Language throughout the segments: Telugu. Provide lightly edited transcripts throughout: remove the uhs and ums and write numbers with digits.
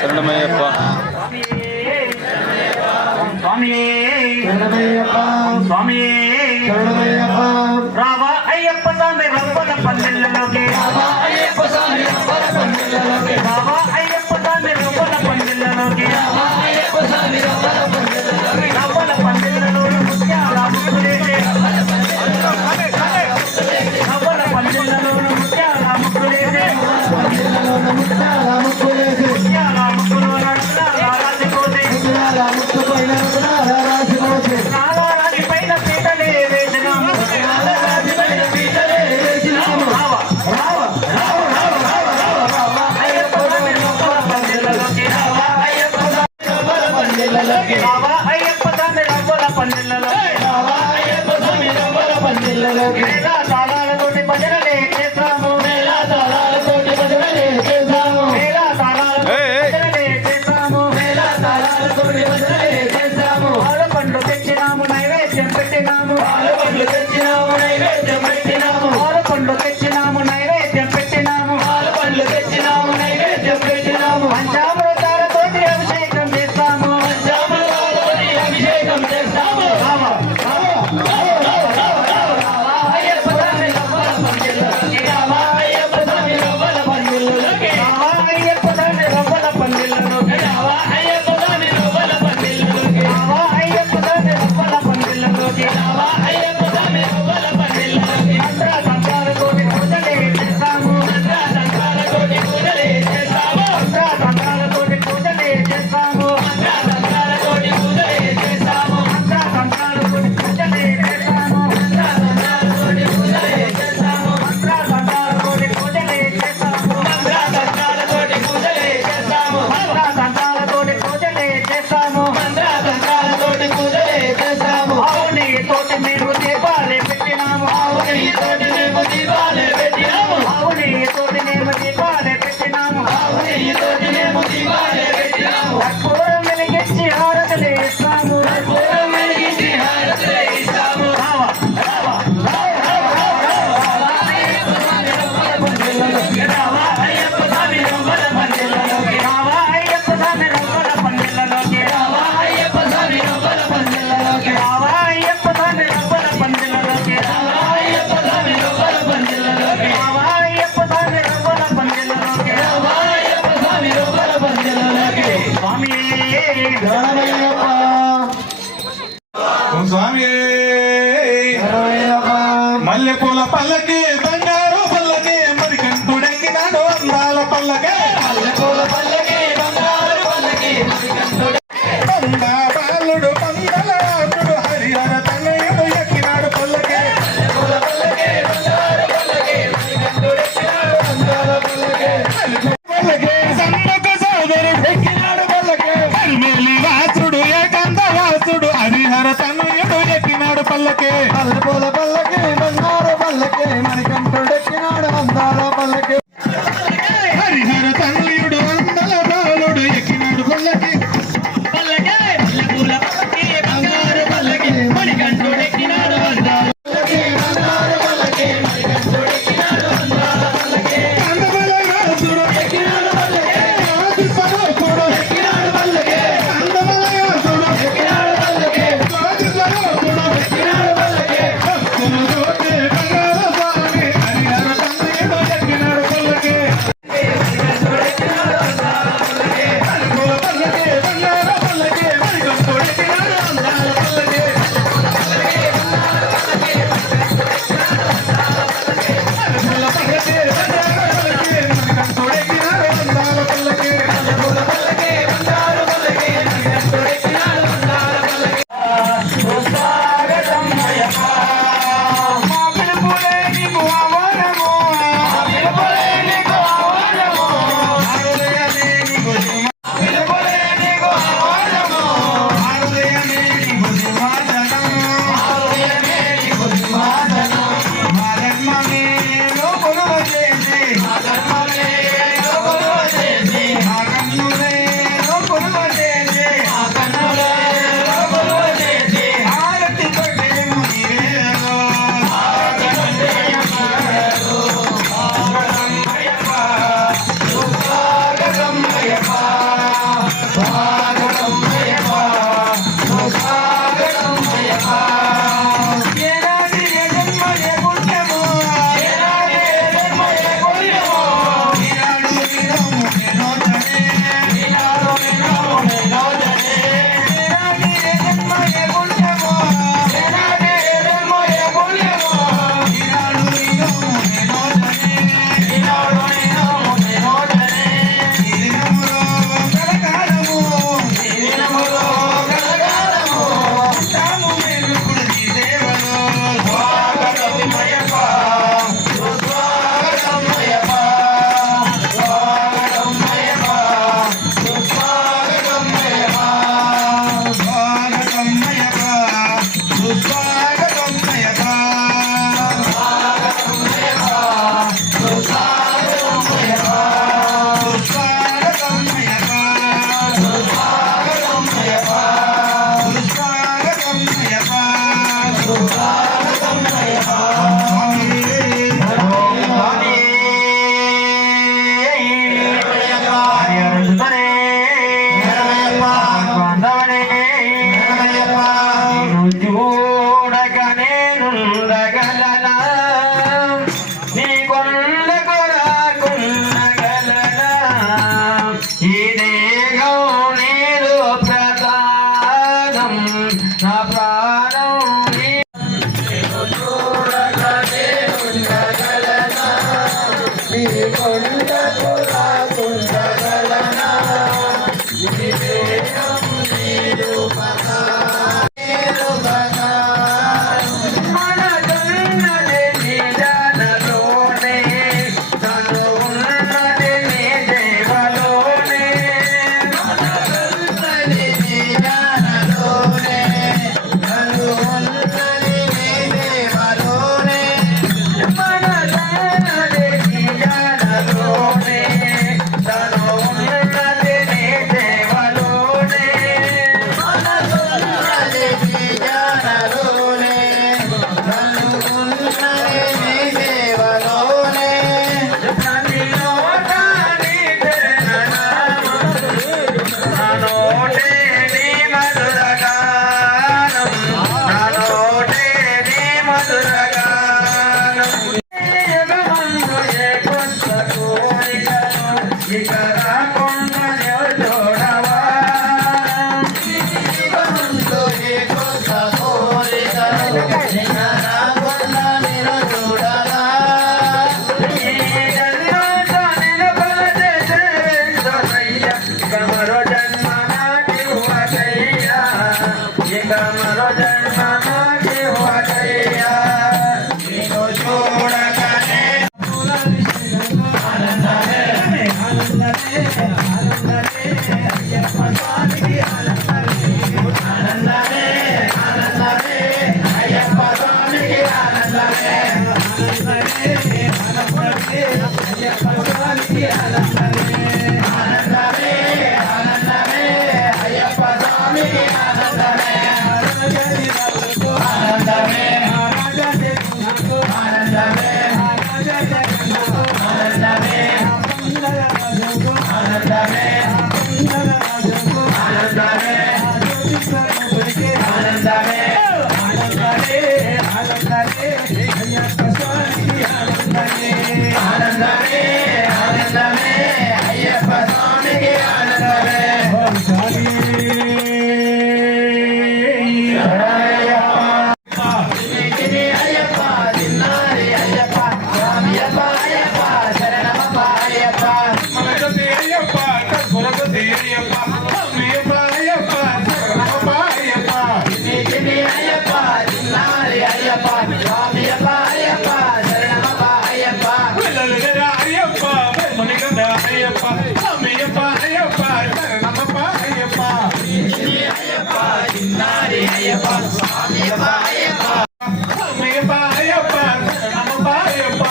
శరణమయ్యప్ప స్వామి రావా అయ్యప్ప స్వామి రవ్వల పందిళ్ళలోకి రావా అయ్యప్ప స్వామి రవ్వల పందిళ్ళలోకి రావా అయ్యప్ప స్వామి రవ్వల పందిళ్ళలోకి రావా అయ్యప్ప స్వామి రవ్వల పందిళ్ళలోకి రవ్వల పందిళ్ళలో ముత్యాల ముక్కులేసే రవ్వల పందిళ్ళలో ముత్యాల ముక్కులేసే ముత్యాల ముక్కులేసే ముత్యాల ముక్కులో రాసిపోతే ముత్యాల ముక్కు పైన రాసిపోతే నారాజి పైన పీటలే వేసినాము నారాజి పైన పీటలే వేసినాము రావా రావా రావా రావా రావా రావా అయ్యప్ప స్వామి రవ్వల పందిళ్ళలోకి రావా అయ్యప్ప స్వామి రవ్వల పందిళ్ళలోకి రావా అయ్యప్ప స్వామి రవ్వల పందిళ్ళలోకి రావా అయ్యప్ప స్వామి రవ్వల పందిళ్ళలోకి మేళా తాళాలతోటి భజనలే చేస్తాము మేళా తాళాలతోటి భజనలే చేస్తాము మేళా తాళాలతోటి భజనలే చేస్తాము మేళా తాళాలతోటి భజనలే చేస్తాము ఆలపండ్లు తెచ్చినాము నైవేద్యం పెట్టినాము ఆలపండ్లు తెచ్చినాము నైవేద్యం పెట్టినాము ఆలపండ్లు తెచ్చినాము నైవేద్యం పెట్టినాము ఆలపండ్లు తెచ్చినాము నైవేద్యం పెట్టినాము పంచామృతాలతోటి అభిషేకం చేస్తాము పంచామృతాలతోటి అభిషేకం చేస్తాము రావా రావా రావా రావా రావా రావా అయ్యప్ప స్వామి శరణమయ్యప్ప స్వామి శరణమయ్యప్ప మల్లెపూల పల్లకి బంగారు పల్లకి మరికంటుడెక్కినాడు అందాల పల్లకే మల్లెపూల పల్లకి బంగారు పల్లకి పందా బాలుడు పందలాటుడు హరిహర తనయుడు ఎక్కినాడు పల్లకే మల్లెపూల పల్లకి బంగారు పల్లకి మణికంఠుడెక్కినాడు అందాల పల్లకి పల్లకే సమ్మక సోదరుడు ఎక్కినాడు పల్లకి కర్మేలి వాసుడు ఏకాంత వాసుడు హరిహర తనయుడు ఎక్కినాడు పల్లకే మల్లెపూల పల్లకి బంగారు పల్లకి మణికంఠుడెక్కినాడు అందాల పల్లకి హరిహర తనయుడు అందల బాలుడు ఎక్కినాడు పల్లకే బంగారు పల్లకి మణికంఠుడెక్కినాడు అందాల పల్లకి బంగారు పల్లకి మణికంఠుడెక్కినాడు అందాల పల్లకి అందబల వాసుడు ఎక్కినాడు పల్లకి ఆది స్వరూపుడు ఎక్కినాడు పల్లకి అందబల వాసుడు ఎక్కినాడు పల్లకి ఆది స్వరూపుడు ఎక్కినాడు పల్లకి భక్తులు చూసే బంగారు స్వామి హరిహర తనయుడు ఎక్కినాడు పల్లకే మణికంఠుడెక్కినాడు అందాల పల్లకి పూల పల్లకే బంగారు పల్లకే మరికంటుడెక్కినాడు అందాల పల్లకే పూల పల్లకే బంగారు పల్లకే మరికంటుడెక్కినాడు అందాల పల్లకే పూల పల్లకి బంగారు పల్లకి మణికంఠుడెక్కినాడు అందాల పల్లకి ఓ స్వాగతం అయ్యప్ప మా పిలుపులే నీకు ఆహ్వానము పిలుపులే నీకు ఆహ్వానము హృదయమే నీకు పిలుపులే నీకు ఆహ్వానము హృదయమే నీకు సింహాసనము హృదయమే నీకు సింహాసనం మా జన్మమే లోపల చేసి మా ధర్మమే లోపల చేసి మా కన్నులే లోపల చేసి మా కన్నులే లోపల చేసి ఆరతి పట్టేము నీవేలో ఆరతి పట్టేము నీవేలో. స్వాగతం అయ్యప్ప స్వాగతం అయ్యప్ప స్వాగతం అయ్యప్ప ఏనాటి ఏ జన్మ ఏ పుణ్యమో ఏనాడే జన్మయే పుణ్యమో ఈనాడు వినోము వినోదమే ఈనాడు విన్నాము వినోదనే ఏనాటి ఏ జన్మ ఏ పుణ్యమో ఏనాడే జన్మయే పుణ్యమో ఈనాడు వినోము వినోదమే ఈనాడు విన్నాము వినోదనే ఈ దినములో కలకాలము ఈ దినములో కలగాలము తాము మేలుకుడు నీ సేవలో స్వాగతం అయ్యప్ప సుస్వాగతం అయ్యప్ప స్వాగతం అయ్యప్ప సుస్వాగతం అయ్యప్ప స్వాగతమయ్యప్ప సుస్వాగతమయ్యప్ప స్వాగతం అయ్యప్ప సుస్వాగతం అయ్యప్ప సుస్వాగతమయ్యప్ప సుస్వాగతం అయ్యప్ప సుస్వాగతమయ్యప్ప సుస్వాగతం అయ్యప్ప స్వామి స్వామి హరిహర సుతనే బాంధవనే చూడక నేనుండగలనా నీ కొండకు రాకుండగలనా ఈ దేహం నీరు ప్రసాదం నా ప్రాణం నీ నీ కొండకు రాకుండగలనా నీ దేహం నీరు మన కన్నది నీ జానలోనే తను ఉన్నది నీ దేవలోనే ఉన్నది నీ జ్ఞానలోనే నన్ను ఉన్నది నీ దేవలోనే మన కన్నది నీ జానలోనే తను ఉన్నది నీ దేవలోనే మనసున్నది నీ జ్ఞానలోనే నన్ను ఉన్నది నీ దేవలోనే ప్రతి నోట నీ జననామం నా నోటే నీ మధుర గానం నా నోటే నీ మధుర గానం యుగమందు ఏ కొత్త కోరికను ఇక రాకుండా చూడవా గణపతి అయ్యప్ప అమ్మయ్యప్ప అయ్యప్ప శరణమప్ప అయ్యప్ప చిన్ని అయ్యప్ప చిన్నారి అయ్యప్ప స్వామియప్ప అయ్యప్ప శరణమప్ప అయ్యప్ప పిల్లలుగర అయ్యప్ప వెమ్మనిగండ అయ్యప్ప అమ్మయ్యప్ప అయ్యప్ప శరణమప్ప అయ్యప్ప చిన్ని అయ్యప్ప చిన్నారి అయ్యప్ప స్వామియప్ప అయ్యప్ప అమ్మయ్యప్ప అయ్యప్ప శరణమప్ప అయ్యప్ప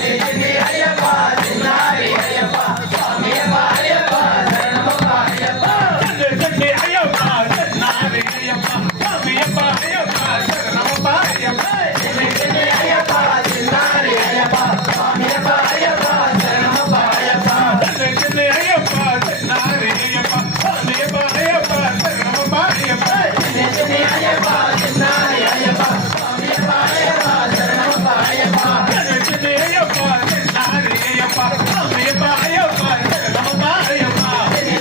చిన్ని అయ్యప్ప చిన్నారి అయ్యప్ప స్వామియప్ప అయ్యప్ప శరణమప్ప అయ్యప్ప చండి అయ్యప్ప శరణారి అయ్యప్ప అమ్మయ్యప్ప అయ్యప్ప శరణమప్ప అయ్యప్ప చిన్ని అయ్యప్ప చిన్నారి అయ్యప్ప స్వామియప్ప అయ్యప్ప శరణమప్ప అయ్యప్ప చిన్ని అయ్యప్ప శరణారి అయ్యప్ప అమ్మయ్యప్ప అయ్యప్ప శరణమప్ప అయ్యప్ప చిన్ని అయ్యప్ప చిన్నారి అయ్యప్ప స్వామియప్ప అయ్యప్ప శరణమప్ప అయ్యప్ప చిన్ని అయ్యప్ప శరణారి అయ్యప్ప అమ్మయ్యప్ప అయ్యప్ప శరణమప్ప అయ్యప్ప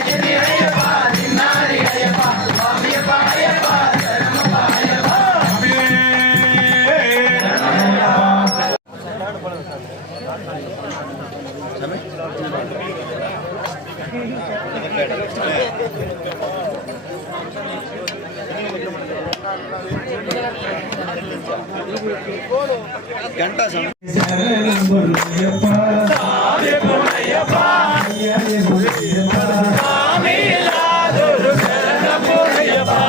చిన్ని అయ్యప్ప చిన్నారి అయ్యప్ప స్వామియప్ప అయ్యప్ప శరణమప్ప అయ్యప్ప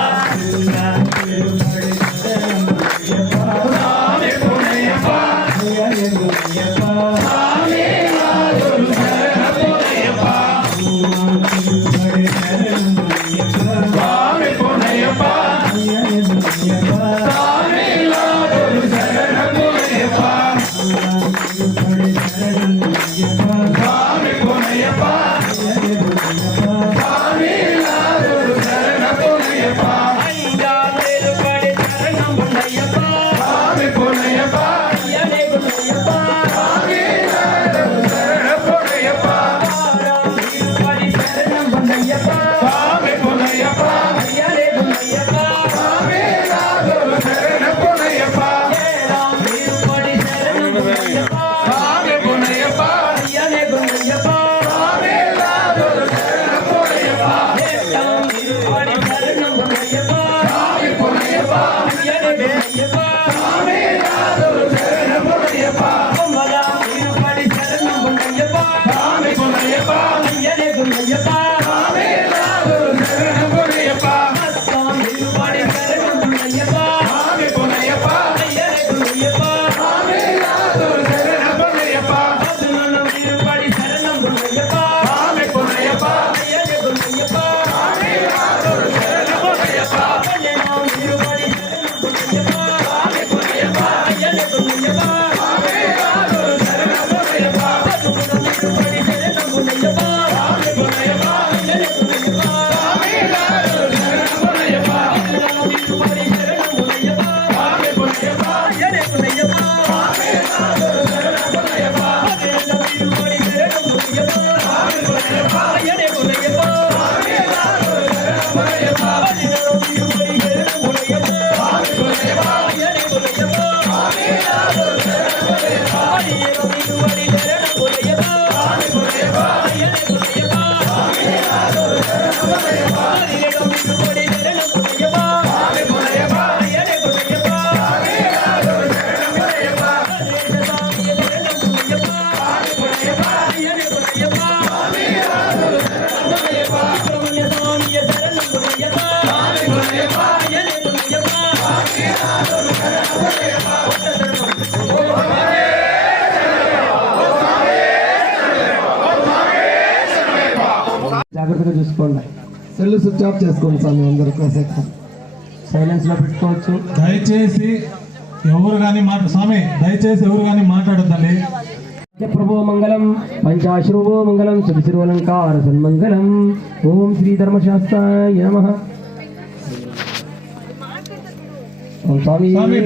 జాగ్రత్తగా చూసుకోండి. సెల్ స్విచ్ ఆఫ్ చేసుకోండి స్వామి, అందరూ కాసేపు సైలెన్స్ లో పెట్టుకోవచ్చు. దయచేసి ఎవరు కానీ స్వామి దయచేసి ఎవరు కానీ మాట్లాడొద్దండి. ప్రభో మంగళం పంచాశ్రువో మంగళం శిశిరోలంకార సన్మంగళం. ఓం శ్రీ ధర్మశాస్త్రాయ నమః. ఓం స్వామి స్వామి